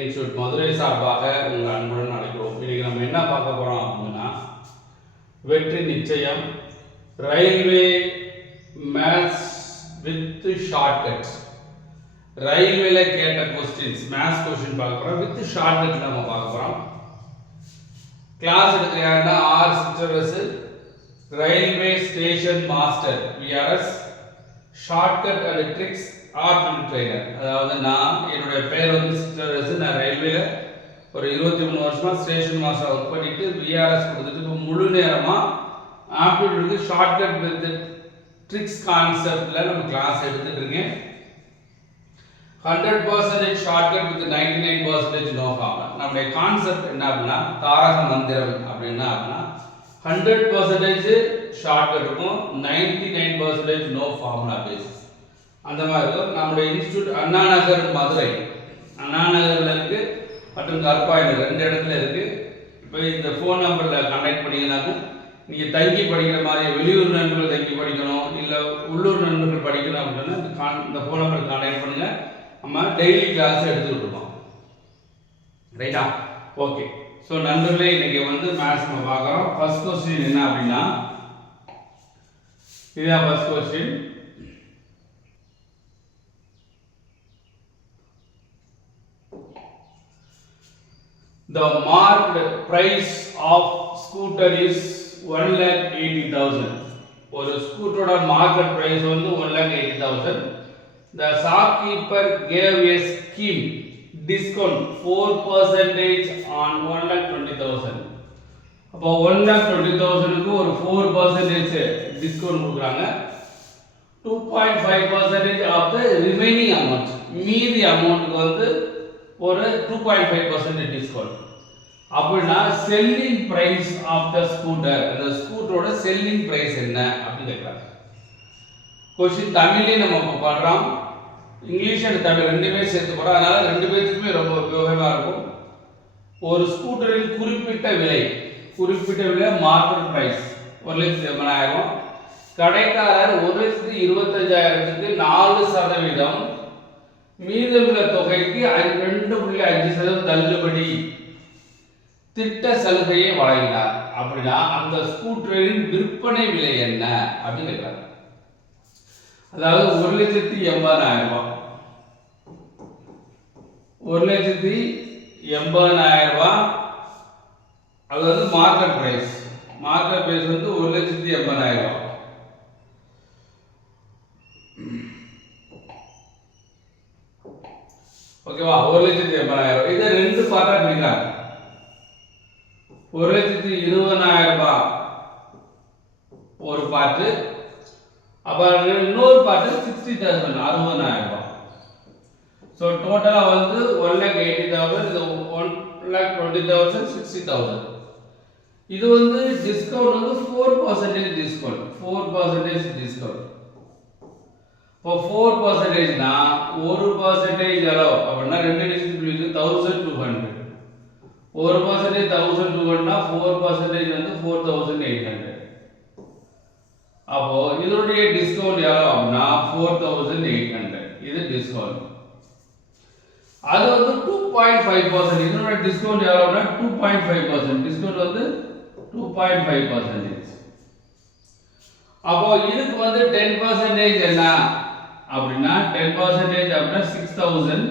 Institute Madurai சார்பாக உங்கள் அன்புடன் அழைக்கிறோம். இன்னைக்கு நம்ம என்ன பார்க்க போகிறோம் அப்படின்னா, வெற்றி நிச்சயம் ரயில்வே மேத்ஸ் வித் ஷார்ட்கட்ஸ். ரயில்வேல கேட்ட கொஸ்டின்ஸ் மேத்ஸ் கொஸ்டின் பார்க்க போகிறோம், வித் ஷார்ட்கட் நம்ம பார்க்க போகிறோம். கிளாஸ் எடுக்க யாருன்னா R sisters, railway station master VRS, shortcut and tricks aptitude trainer. அதாவது நான் என்னுடைய பேர் வந்து சிஸ்டர்ஸ், நான் ரயில்வேல ஒரு 23 வருஷமா ஸ்டேஷன் மாஸ்டர் ஒர்க் பண்ணிட்டு விஆர்எஸ் கொடுத்துட்டு இப்போ முழு நேரமா ஆப்டிடியூட்க்கு ஷார்ட்கட் வித் ட்ரிக்ஸ் கான்செப்ட்ல நம்ம கிளாஸ் எடுத்துட்டு இருக்கேன். 100% ஷார்ட்கட் வித் 99% நோ ஃபார்முலா. நம்முடைய கான்செப்ட் என்ன அப்படின்னா, தாரக மந்திரம் அப்படின்னா 100% ஷார்ட்கட் இருக்கும், 99% நோ ஃபார்முலா பேசிஸ். அந்த மாதிரி இருக்கும். நம்முடைய இன்ஸ்டியூட் அண்ணா நகர் மதுரை, அண்ணா நகர்ல இருக்கு மற்றும் கற்பாய் நகர் 2 இடத்துல இருக்கு. இப்போ இந்த ஃபோன் நம்பரில் கான்டாக்ட் பண்ணிங்கன்னாக்க நீங்கள் தங்கி படிக்கிற மாதிரி வெளியூர் நண்பர்கள் தங்கி படிக்கணும், இல்லை உள்ளூர் நண்பர்கள் படிக்கணும் அப்படின்னா இந்த ஃபோன் நம்பருக்கு கான்டாக்ட் பண்ணுங்க. நம்ம டெய்லி கிளாஸ் எடுத்துக்கிட்டு இருக்கோம். ரைட்டா? ஓகே. ஸோ நண்பர்களே, இன்னைக்கு வந்து மேத்ஸ் நம்ம பார்க்குறோம். ஃபர்ஸ்ட் கொஸ்டின் என்ன அப்படின்னா, இதுதான் first question. The marked price of scooter is 1,80,000. ஒரு ஸ்கூட்டரோட மார்க்கெட் பிரைஸ் வந்து 1,80,000. The shopkeeper gave a scheme discount 4% on 1,20,000. அப்போ 1,20,000க்கு ஒரு 4% டிஸ்கவுண்ட் கொடுக்குறாங்க. 2.5% of the remaining amount, மீதி அமௌண்ட்க்கு வந்து ஒரு 2.5% டிஸ்கவுண்ட். அப்படின்னா selling price of the scooter, அந்த ஸ்கூட்டரோட செல்லிங் பிரைஸ் என்ன அப்படின்னு கேட்குறாங்க. கொஸ்டின் தமிழ்லேயே நம்ம பண்றோம், இங்கிலீஷ் அண்ட் தமிழ் ரெண்டுமே சேர்த்து போறோம். அதனால 2 பேருக்குமே ரொம்ப உபயோகமா இருக்கும். ஒரு ஸ்கூட்டரின் குறிப்பிட்ட விலை மார்க்கெட் பிரைஸ் 1,80,000. கடைக்காரர் 1,25,000க்கு 4% மீதமுள்ள தொகைக்கு 2.5% தள்ளுபடி திட்ட சலுகையை வழங்கினார். அப்படின்னா அந்த ஸ்கூட்டரின் விற்பனை விலை என்ன அப்படின்னு கேட்கிறாங்க. அதாவது 1,80,000, 1,80,000 அது வந்து மார்க்கெட் பிரைஸ். மார்க்கெட் பிரைஸ் வந்து 1,80,000. ஓகேவா? 1,80,000 இதை 2 பார்ட்டா பிரிக்கிறாங்க. 1,20,000 ஒரு பார்ட், அப்புறம் இன்னொரு பார்ட் 60,000 60,000. ஸோ டோட்டலா வந்து 1,80,000, இது 1,20,000, 60,000. இது வந்து டிஸ்கவுண்ட் வந்து 4% டிஸ்கவுண்ட், 4% டிஸ்கவுண்ட். இப்போ 4%னா 1% எவ்வளோ அப்படின்னா 2 டிஜிட் 1,200. 1% 1,200னா 4% வந்து 4,800. அப்போ இதனுடைய டிஸ்கவுண்ட் எவ்வளோ அப்படின்னா 4,800. இது டிஸ்கவுண்ட். அது வந்து 2.5%. இதனுடைய டிஸ்கவுண்ட் எவ்வளோனா 2.5%. டிஸ்கவுண்ட் வந்து 2.5%. அப்போ இதுக்கு வந்து 10% என்ன அப்படின்னா 10% அப்படின்னா 6,000.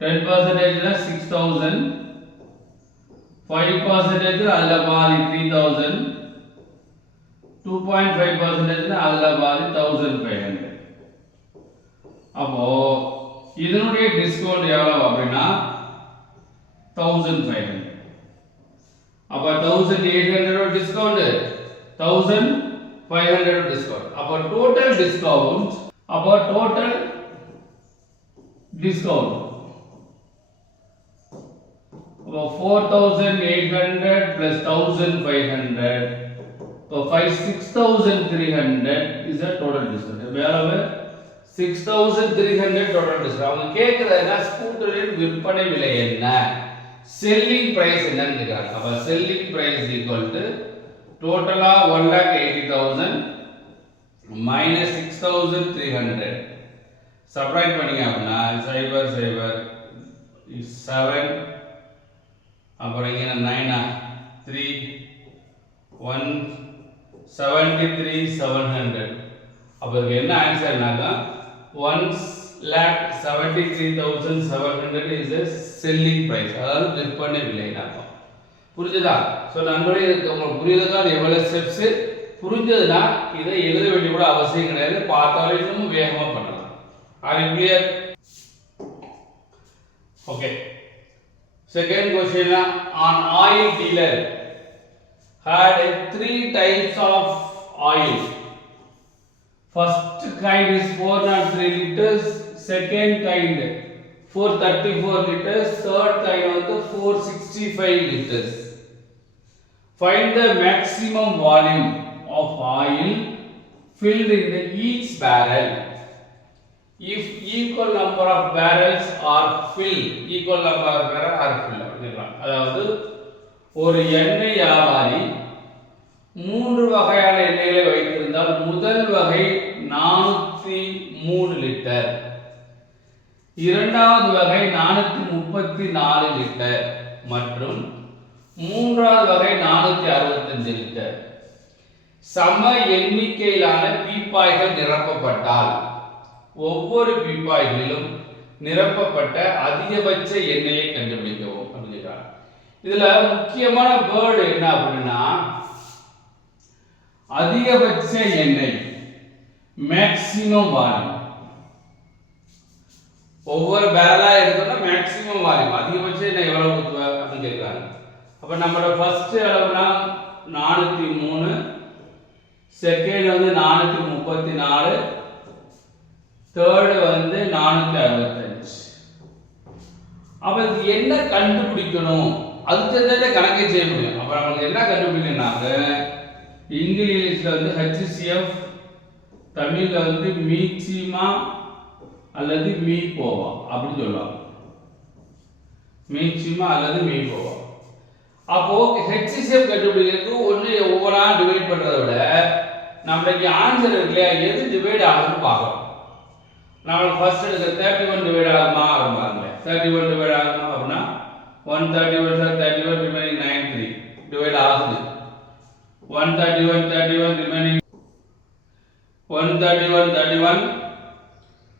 10% 6,000. 5% அதுல பாதி 3,000. 2.5% அதுல பாதி 1,500. அப்போ இதனுடைய டிஸ்கவுண்ட் எவ்வளவு அப்படின்னா 1,500. அப்ப 1,800 டிஸ்கவுண்ட், 1,500 டிஸ்கவுண்ட். அப்ப டோட்டல் டிஸ்கவுண்ட், அப்போ 4,800 plus 1,500, so 6,300 is the total discount. வேறவே 6,300 total discount. அவங்க கேக்குறதுனா ஸ்கூட்டரின் விற்பனை விலை என்ன, செல்லிங் பிரைஸ் என்னன்னு கேக்குறாங்க. அப்ப செல்லிங் பிரைஸ் ஈக்குவல் டு டோட்டலா 1,80,000 minus 6,300 சப்ராக்ட் பண்ணீங்க அப்படின்னா 0 0 7 அப்புறம் இங்கே 9 3 1 73 700 அப்போ இதுக்கு என்ன ஆன்சர்னாக்கா 1,73,700 is the selling price, அதாவது விற்பனை விலை லாபம். புரிஞ்சுதா? ஸோ நண்பர்களே இதுக்கு உங்களுக்கு புரியுதுக்கா அது எவ்வளோ ஸ்டெப்ஸு புரிஞ்சதுன்னா இதை எழுத வேண்டிய கூட அவசியம் கிடையாது, பார்த்தாலே இன்னும் வேகமாக பண்ணலாம். Are you clear? Okay. Second question, an oil dealer had 3 types of oil. First kind is 403 liters, second kind 434 liters, third kind வந்து 465 liters. Find the maximum volume of oil filled in each barrel if equal number of barrels are filled. Equal number of barrels are filled. அதாவது ஒரு எண்ணெய் வியாபாரி 3 வகையான எண்ணெய்களை வைத்திருந்தால் முதல் வகை 403 litre, இரண்டாவது வகை 434 லிட்டர் மற்றும் மூன்றாவது வகை 465 லிட்டர். சம எண்ணிக்கையிலான பீப்பாய்கள் நிரப்பப்பட்டால் ஒவ்வொரு பீப்பாய்களிலும் நிரப்பப்பட்ட அதிகபட்ச எண்ணெயை கண்டுபிடிக்கவும் அப்படிங்கிறாங்க. இதுல முக்கியமான வேர்டு என்ன அப்படின்னா அதிகபட்ச எண்ணெய், மேக்ஸிமம் வால்யூம். ஒவ்வொரு பேரலா எடுத்தோம்னா மேக்ஸிமம் வால்யூம், அதிகபட்ச எண்ணெய் எவ்வளவு ஊத்துவாங்க அப்படின்னு கேட்கிறாங்க. அப்ப நம்மளோட ஃபர்ஸ்ட் அளவுனா 403, செகண்ட் வந்து 434, தேர்டு வந்து 465. அப்ப இது என்ன கண்டுபிடிக்கணும், அதுக்கு தகுந்த கணக்கை செய்ய முடியும். அப்ப நமக்கு என்ன கண்டுபிடிக்கணும்னாக்க இங்கிலீஷ்ல வந்து HCF, தமிழ்ல வந்து மீச்சிமா அல்லது மீபோவா அப்படின்னு சொல்லுவாங்க. மீச்சிமா அல்லது மீபோவா. அப்போ HCF கண்டுபிடிக்கிறதுக்கு ஒன்று ஒவ்வொன்றா டிவைட் பண்றதை விட நம்மளுக்கு ஆன்சர் இருக்கு இல்லையா, எது டிவைட் ஆகும்னு பார்க்கணும். நம்மளுக்கு ஃபர்ஸ்ட் எடுக்க 31 டிவைட் ஆகுமா அப்படிம்பாங்க. 31 டிவைட் ஆகுமா அப்படின்னா 131 31 ரிமைனிங் 93 டிவைட் ஆகுது. 131 31 remaining 131 31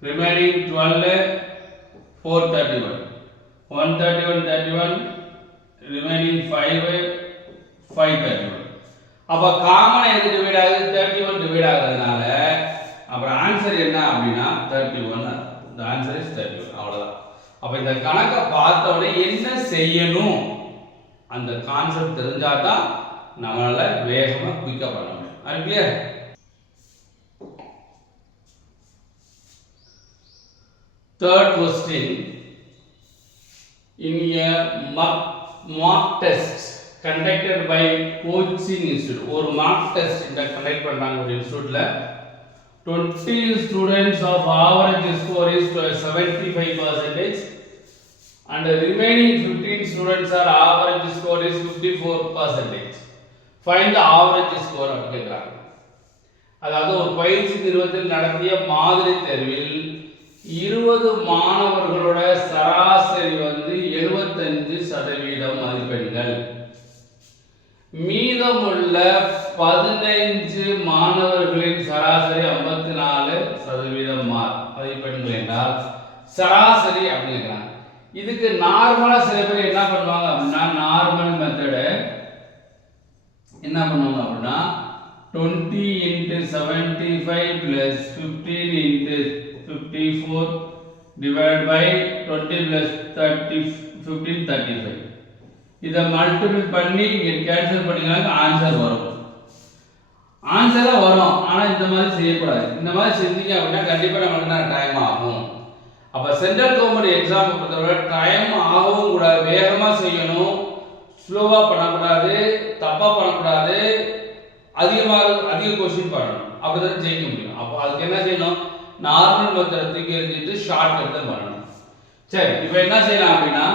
remaining 12 431 131 31 remaining 5 531. அப்ப காமனா எது டிவைட் ஆகுது, 31 டிவைட் ஆகுறதுனால அப்புறம் ஆன்சர் என்ன அப்படின்னா 31. the answer is 31. அவ்வளவுதான். அப்ப இந்த கணக்கை பார்த்த உடனே என்ன செய்யணும் அந்த கான்செப்ட் தெரிஞ்சாதான் நம்மளால வேகமா குயிக்கா பண்ண முடியும். அது clear? Third question, in a mock test conducted by coaching institute, ஒரு mock test இந்த கண்டக்ட் பண்றாங்க ஒரு இன்ஸ்டிடியூட்ல 20 students of average score is 75% and the remaining 15 students are average score is 54%. Find the average score அப்படிங்கறாங்க. அதாவது ஒரு பயிற்சி நிறுவனத்தில் நடத்திய மாதிரி தேர்வில் 20 மாணவர்களோட சராசரி வந்து 75% மதிப்பெண்கள், மீதமுள்ள 15 மாணவர்களின் சராசரி 54% மதிப்பெண்கள் என்றால் சராசரி அப்படிங்கிறாங்க. இதுக்கு நார்மலா சில பேர் என்ன பண்ணுவாங்க அப்படின்னா நார்மல் மெத்தடு என்ன பண்ணுவாங்க அப்படின்னா 20 into 75 plus 15 into 54 divided by 20 plus 30 15 35. இதை மல்டிபிள் பண்ணி இங்க கேன்சல் பண்ணீங்கன்னா ஆன்சர் வரும். ஆன்சரா வரும், ஆனா இந்த மாதிரி செய்யக்கூடாது. இந்த மாதிரி செஞ்சீங்க அப்படின்னா கண்டிப்பா நமக்கு டைம் ஆகும். அப்ப சென்ட்ரல் கவர்மெண்ட் எக்ஸாம் பொறுத்தவரை டைம் ஆகவும் கூடாது, வேகமா செய்யணும், ஸ்லோவா பண்ணக்கூடாது, தப்பா பண்ணக்கூடாது, அதிக கொஸ்டின் பண்ணணும், அப்படிதான் ஜெயிக்க முடியும். அப்போ அதுக்கு என்ன செய்யணும், நார்மல் மெத்தட் தூக்கி எறிஞ்சிட்டு ஷார்ட் மெத்தட் பண்ணணும். சரி, இப்போ என்ன செய்யலாம் அப்படின்னா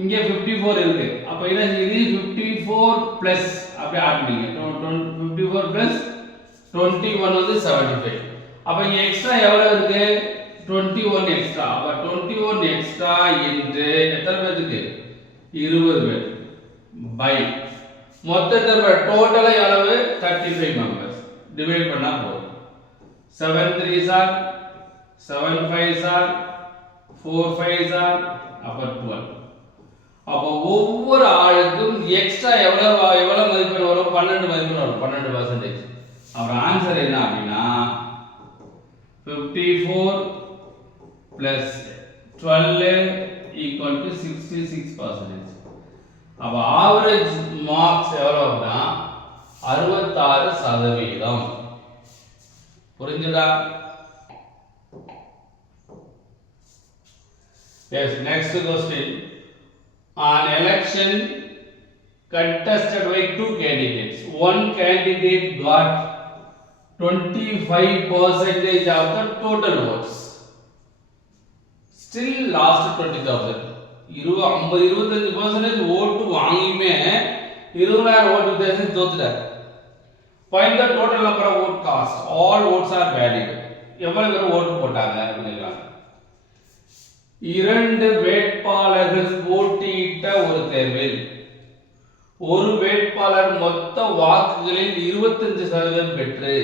இங்க 54 இருக்கு, அப்ப இது 54 பிளஸ் அப்படியே ஆட் பண்ணீங்க 54 பிளஸ் 21 வந்து 75. அப்ப இங்க எக்ஸ்ட்ரா எவ்வளவு இருக்கு 21 எக்ஸ்ட்ரா. அப்ப 21 எக்ஸ்ட்ரா இன்டு எத்தனை பேருக்கு? 20 பேர் பை மொத்தத்துல டோட்டலா எவ்வளவு? 35 மெம்பர்ஸ். டிவைட் பண்ணா போதும். 7 3s are 7 5s are 4 5s are அப்ப 12. அப்ப ஒவ்வொரு ஆளுக்கும் எக்ஸ்ட்ரா எவ்வளவு மதிப்பெண் வரும்? 12 மதிப்பெண் வரும். 12%. அப்புறம் ஆன்சர் என்ன அப்படின்னா 54 plus 12 equal to 66%. அப்ப ஆவரேஜ் மார்க்ஸ் எவ்வளவுனா 66%. புரிஞ்சுதா? Yes, next question. An election contested by two candidates. One candidate got 25% of the total votes. Still lost 20,000. 25% ஓட்டு வாங்கியுமே 20,000 ஓட்டு வித்தியாசம் தோத்துட்டார். Find the total number of vote cast. All votes are valid. எவ்வளவு பேர் ஓட்டு போட்டாங்க அப்படிங்கறாங்க. இரண்டு வேட்பாளர்கள் போட்டியிட்ட ஒரு தேர்வில் ஒரு வேட்பாளர் மொத்த வாக்குகளில் 25% பெற்று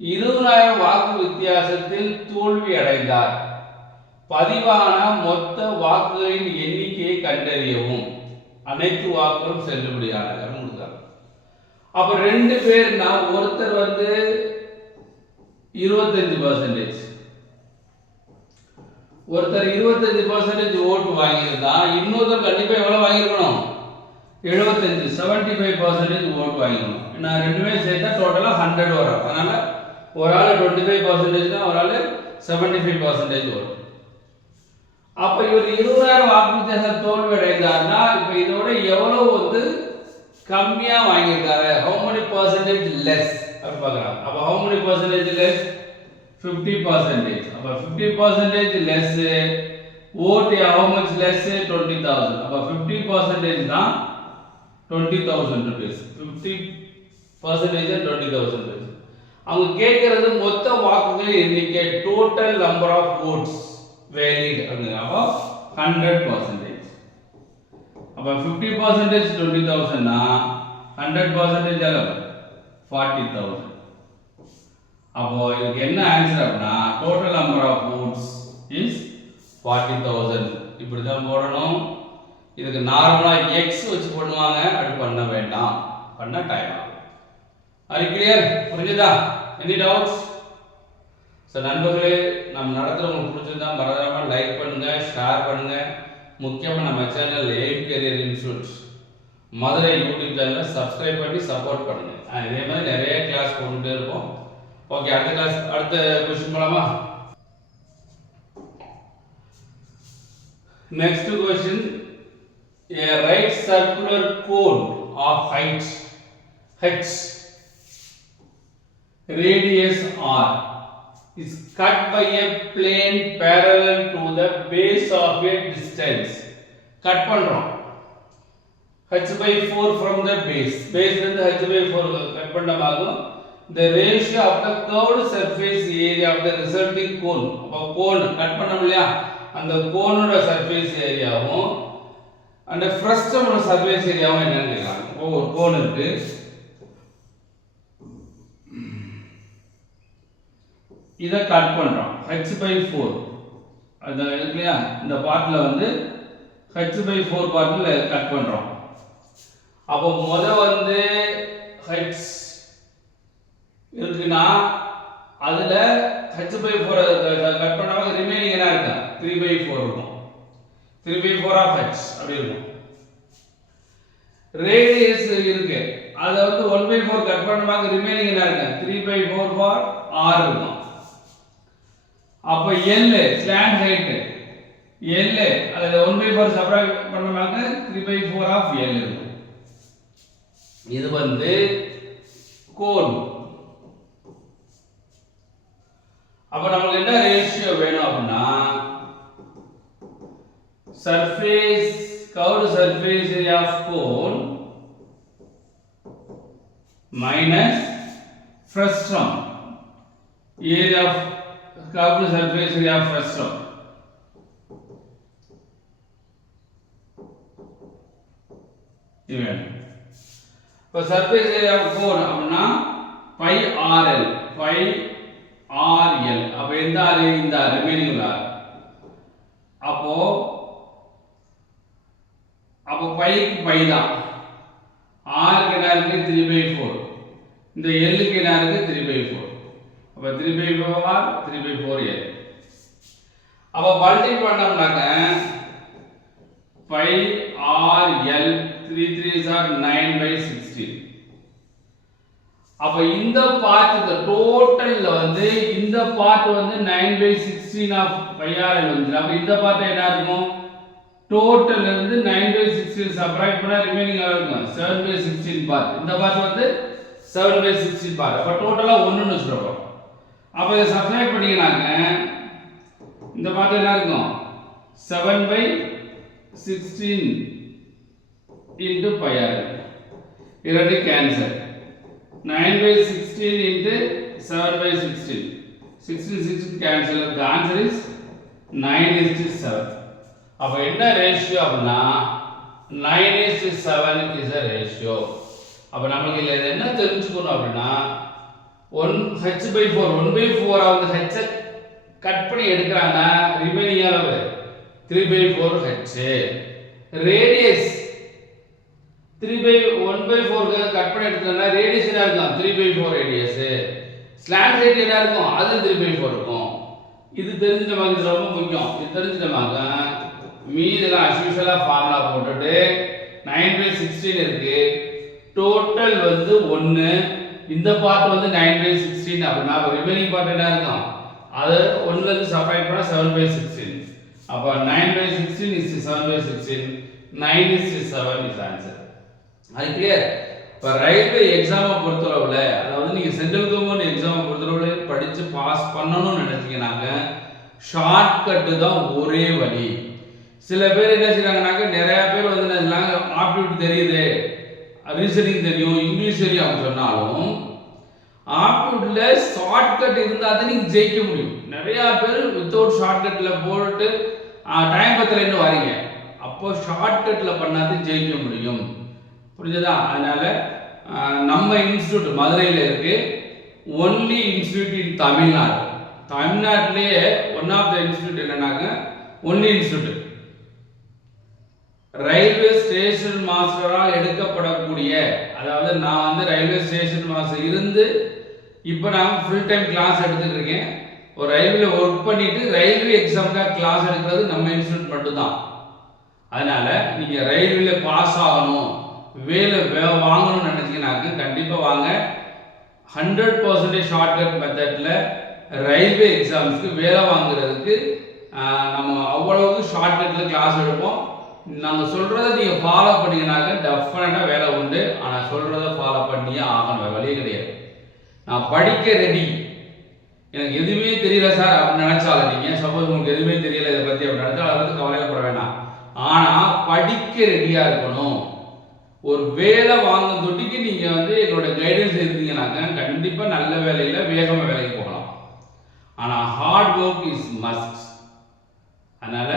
20,000 வாக்கு வித்தியாசத்தில் தோல்வி அடைந்தார். பதிவான மொத்த வாக்குகளின் எண்ணிக்கையை கண்டறியவும். அனைத்து வாக்குகளும் செல்லுபடியானது. அப்ப ரெண்டு பேர்னா ஒருத்தர் 25%, ஒருத்தர் 25% ஓட்டு வாங்கியிருந்தா இன்னொருத்தர் கண்டிப்பா எவ்வளவு வாங்கியிருக்கணும்? 75% ஓட்டு வாங்கிக்கணும். நான் ரெண்டுமே சேர்த்தா டோட்டலா 100 வரும். அதனால ஒரு ஆள் 25% ஒரு ஆள் 75% வரும். அப்ப இவர் 20,000 வாக்கு வித்தியாசம் தோல்வி அடைந்தார்னா இப்ப இதோட எவ்வளவு கம்மியா வாங்கியிருக்காரு? how many percentage less அப்படி பார்க்கறாங்க. அப்ப how many percentage less? 50%. அப்ப 50% less vote how much less? 20,000. அப்ப 50% தான் 20,000 rupees. 50% 20,000 rupees. அவங்க கேக்குறது மொத்த வாக்குகளின் எண்ணிக்கை, total number of votes valid அப்படிங்க. அப்ப 100%. அப்ப 50% 20,000 னா 100% எவ்வளவு? 40,000. அப்போ இதுக்கு என்ன ஆன்சர் அப்படினா total number of votes is 40,000. இப்படி தான் போடணும். இதுக்கு நார்மலா x வச்சு பண்ணுவாங்க. அது பண்ண வேண்டாம். பண்ண டைம் ஆகும். Are you clear? புரியுதா? Any doubts? சோ நண்பர்களே, நம்ம நடத்துறது உங்களுக்கு பிடிச்சிருந்தா மறக்காம லைக் பண்ணுங்க, ஷேர் பண்ணுங்க. முக்கியமா நம்ம channel Aim Career Institute Madurai YouTube சேனலை சப்ஸ்கிரைப் பண்ணி சப்போர்ட் பண்ணுங்க. இதே மாதிரி நிறைய கிளாஸ் போட்டுட்டே இருப்போம். ஓகே, அடுத்த क्वेश्चन போலாமா? Next question. A right circular cone of height h, radius r is cut by a plane parallel to the base of a distance. Cut பண்றோம். h by 4 from the base. Base இருந்து h by 4 cut பண்ணமாகும். The ratio of the curved surface area of the resulting cone. அப்ப cone cut பண்ணோம் இல்லையா? அந்த கோனோட surface ஏரியாவும் அந்த ஃப்ரஸ்டமோட surface ஏரியாவும் என்னன்னு கேக்குறாங்க. ஒரு கோன் இருக்கு. இத கட் பண்றோம். h by 4 அது இல்லையா? இந்த பார்ட்ல h by 4 பார்ட்ல கட் பண்றோம். அப்போ முத h இருக்குனா அதுல h by 4 கட் பண்ணாம ரிமைனிங் என்ன இருக்கு? 3 by 4 இருக்கும். 3 by 4 of h அப்படி இருக்கும். ரேடியஸ் இருக்கு. அத 1 by 4 கட் பண்ணாம ரிமைனிங் என்ன இருக்கு? 3 by 4 for r இருக்கும். அப்ப L ஸ்லாண்ட் ஹைட் L அத 1 by 4 சப்ட்ராக்ட் பண்ணாம 3 by 4 of L இருக்கும். இது கோன். அப்ப நமக்கு என்ன ரேஷியோ வேணும் அப்படினா surface curved surface area of cone minus frustum area of curved surface area first. Even இப்போ surface area of cone அப்படினா pi rl அப்ப எந்த r இந்த ரிமைனிங் r அப்போ pi க்கு pi தான் r க்கு என்ன இருக்கு 3/4 இந்த l க்கு என்ன இருக்கு 3/4 அப்ப 3/4 r 3/4 l அப்ப multiply பண்ணோம்னாக்க pi r l 3 3s are 9/16 அப்ப இந்த பார்ட் இந்த டோட்டல்ல வந்து இந்த பார்ட் வந்து 9/16 of pi r l வந்து அப்ப இந்த பார்ட் என்ன இருக்கும் டோட்டல்ல இருந்து 9/16 சப்ட்ராக்ட் பண்ணா ரிமைனிங் எவ்வளவு இருக்கும் 7/16 பார்ட் இந்த பார்ட் வந்து 7/16 பார்ட் அப்ப டோட்டலா 1 ன்னு சொல்றோம் அப்ப இத சப்ட்ராக்ட் பண்ணீங்கனாக்க இந்த பார்ட் என்ன இருக்கும் 7/16 into pi r இரண்டு cancel 9/16 into 7/16 16 cancel the answer is 9:7 அப்ப என்ன ரேஷியோ அப்படினா 9:7 is a ratio அப்ப நமக்கு இதுல என்ன தெரிஞ்சுக்கணும் அப்படினா 1h/4 1/4 ஆவது h கட் பண்ணி எடுக்கறாங்க ரிமைனிங் அளவு 3/4 h ரேடியஸ் 1/4 கட் பண்ணி எடுத்தா ரேடியஸ் என்ன இருக்கும் 3/4 ரேடியஸ் ஸ்லாண்ட் ரேட் என்ன இருக்கும் அது 3/4 இருக்கும் இது தெரிஞ்சிட்டோம் இது ரொம்ப முக்கியம் இது தெரிஞ்சிட்டோமாங்க மீதெல்லாம் as usual ஃபார்முலா போட்டுட்டு 9/16 இருக்கு டோட்டல் வந்து 1 இந்த பார்ட் வந்து 9/16 அப்படினா ரிமைனிங் பார்ட் என்ன இருக்கும் அது 1 ல இருந்து சப்ட்ராக்ட் பண்ணா 7/16 அப்ப 9/16 is 7/16 9:7 is answer அது கிளியர் இப்ப ரயில்வே எக்ஸாமை பொறுத்தளவுல அதாவது நீங்க சென்ட்ரல் கவர்மெண்ட் எக்ஸாமை பொறுத்தளவுல படிச்சு பாஸ் பண்ணணும்னு நினைச்சீங்கன்னாக்க ஷார்ட் கட் தான் ஒரே வழி சில பேர் என்ன செய்றாங்கனாக்க நிறைய பேர் வந்து என்ன சொல்றாங்க ஆப்டிட்யூட் தெரியுது ரீசனிங் தெரியும் இங்கிலீஷ் தெரியும் அப்படி சொன்னாலும் ஆப்டிட்யூட்ல ஷார்ட் கட் இருந்தா தான் நீங்க ஜெயிக்க முடியும் நிறைய பேர் வித்தவுட் ஷார்ட் கட்ல போட்டு டைம் பத்தல இன்னும் வரீங்க அப்போ ஷார்ட் கட்ல பண்ணாதான் ஜெயிக்க முடியும் புரிஞ்சதா அதனால நம்ம இன்ஸ்டிடியூட் மதுரையில இருக்கு ஒன்லி இன்ஸ்டிடியூட் இன் தமிழ்நாடு தமிழ்நாட்டிலேயே ஒன் ஆஃப் த இன்ஸ்டிடியூட் என்னன்னாக்க ஒன்லி இன்ஸ்டிடியூட் ரயில்வே ஸ்டேஷன் மாஸ்டரால் எடுக்கப்படக்கூடிய அதாவது நான் வந்து ரயில்வே ஸ்டேஷன் மாஸ்டர் இருந்து இப்போ நான் ஃபுல் டைம் கிளாஸ் எடுத்துட்டு இருக்கேன் ஒரு ரயில்வேல ஒர்க் பண்ணிட்டு ரயில்வே எக்ஸாமுக்காக கிளாஸ் எடுக்கிறது நம்ம இன்ஸ்டிடியூட் மட்டும்தான் அதனால நீங்க ரயில்வேல பாஸ் ஆகணும் வேலை வாங்கணும்னு நினைச்சீங்கன்னாக்க கண்டிப்பா வாங்க 100% ஷார்ட்கட் மெத்தட்ல ரயில்வே எக்ஸாம்ஸ்க்கு வேலை வாங்குறதுக்கு நம்ம அவ்வளவுக்கு ஷார்ட்கட்ல கிளாஸ் எடுப்போம் நாங்க சொல்றதை நீங்க ஃபாலோ பண்ணீங்கன்னாக்க டெஃபினட்டா வேலை உண்டு ஆனா சொல்றதை ஃபாலோ பண்ணியே ஆகணும் வேற வழியே கிடையாது நான் படிக்க ரெடி எனக்கு எதுவுமே தெரியல சார் அப்படின்னு நினைச்சாலும் நீங்க சப்போஸ் உங்களுக்கு எதுவுமே தெரியல இதை பத்தி அப்படின்னு நினைச்சாலும் அதை பத்தி கவலைப்பட வேண்டாம் ஆனா படிக்க ரெடியா இருக்கணும் ஒரு வேலை வாங்க தொட்டிக்கு நீங்க வந்து என்னோட கைடன்ஸ் இருந்தீங்கன்னாக்க கண்டிப்பா நல்ல வேலையில வேகமா வேலைக்கு போகலாம் ஆனா ஹார்ட் ஒர்க் இஸ் மஸ்ட் அதனால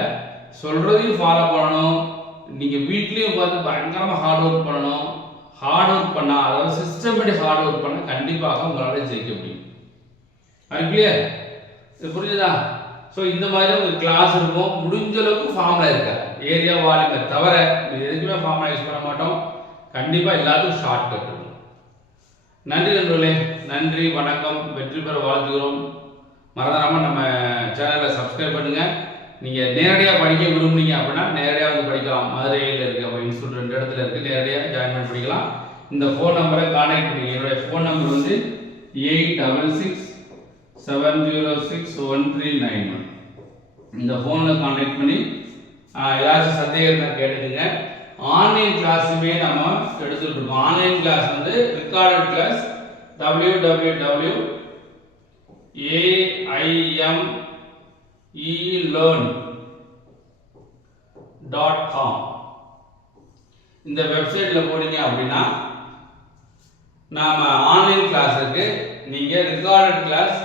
சொல்றதையும் ஃபாலோ பண்ணணும் நீங்க வீட்லயும் உட்கார்ந்து பயங்கரமா ஹார்ட் ஒர்க் பண்ணணும் ஹார்ட் ஒர்க் பண்ணா அதாவது சிஸ்டமேட்டிக் ஹார்ட் ஒர்க் பண்ணா கண்டிப்பாக உங்களால ஜெயிக்க முடியும் அது கிளியர் இது புரியுதா ஸோ இந்த மாதிரி ஒரு கிளாஸ் இருக்கும் முடிஞ்ச அளவுக்கு ஃபார்முலா இருக்கா ஏரியா வால்யூமை தவிர எதுக்குமே ஃபார்முலா யூஸ் பண்ண மாட்டோம் கண்டிப்பா எல்லாத்துக்கும் ஷார்ட் கட் இருக்கும் நன்றி நண்பர்களே நன்றி வணக்கம் வெற்றி பெற வாழ்த்துகிறோம் மறந்துடாம நம்ம சேனலை சப்ஸ்கிரைப் பண்ணுங்க நீங்க நேரடியாக படிக்க விரும்புனீங்க அப்படின்னா நேரடியாக வந்து படிக்கலாம் மதுரையில் இருக்க இன்ஸ்டியூட் 2 இடத்துல இருக்கு நேரடியாக ஜாயின் பண்ணி படிக்கலாம் இந்த ஃபோன் நம்பரை கான்டாக்ட் பண்ணுங்க என்னுடைய ஃபோன் நம்பர் வந்து 8667061391 இந்த ஃபோனில் கான்டாக்ட் பண்ணி ஏதாச்சும் சந்தேகம் இருந்தால் கேட்டுக்குங்க ஆன்லைன் கிளாஸுமே நம்ம எடுத்துட்டு இருக்கோம் ஆன்லைன் கிளாஸ் வந்து ரெக்கார்டட் கிளாஸ் www.aimelearn.com இந்த வெப்சைட்ல போனீங்க அப்படின்னா நாம ஆன்லைன் கிளாஸ் இருக்கு நீங்க ரெக்கார்டட் கிளாஸ்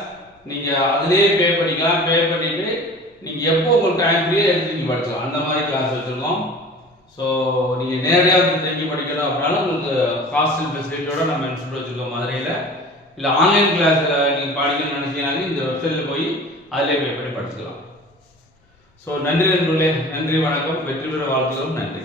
நீங்கள் அதிலே பே பண்ணிக்கலாம். பே பண்ணிவிட்டு நீங்கள் எப்போ உங்களுக்கு டைம் ஃப்ரீயாக எடுத்து நீங்கள் படிக்கலாம். அந்த மாதிரி கிளாஸ் வச்சுருக்கோம். ஸோ நீங்கள் நேரடியாக வந்து தங்கி படிக்கணும் அப்படின்னாலும் உங்களுக்கு ஹாஸ்டல் ஃபெசிலிட்டியோட நம்ம இன்ஸ்டியூட் வச்சுருக்கோம் மதுரையில். இல்லை ஆன்லைன் கிளாஸில் நீங்கள் படிக்கணும்னு நினச்சிங்கனாலும் இந்த வெப்சைட்டில் போய் அதிலே பே பண்ணி படிச்சுக்கலாம். ஸோ நன்றி நண்பர்களே, நன்றி, வணக்கம், வெற்றி பெற வாழ்த்துக்களும், நன்றி.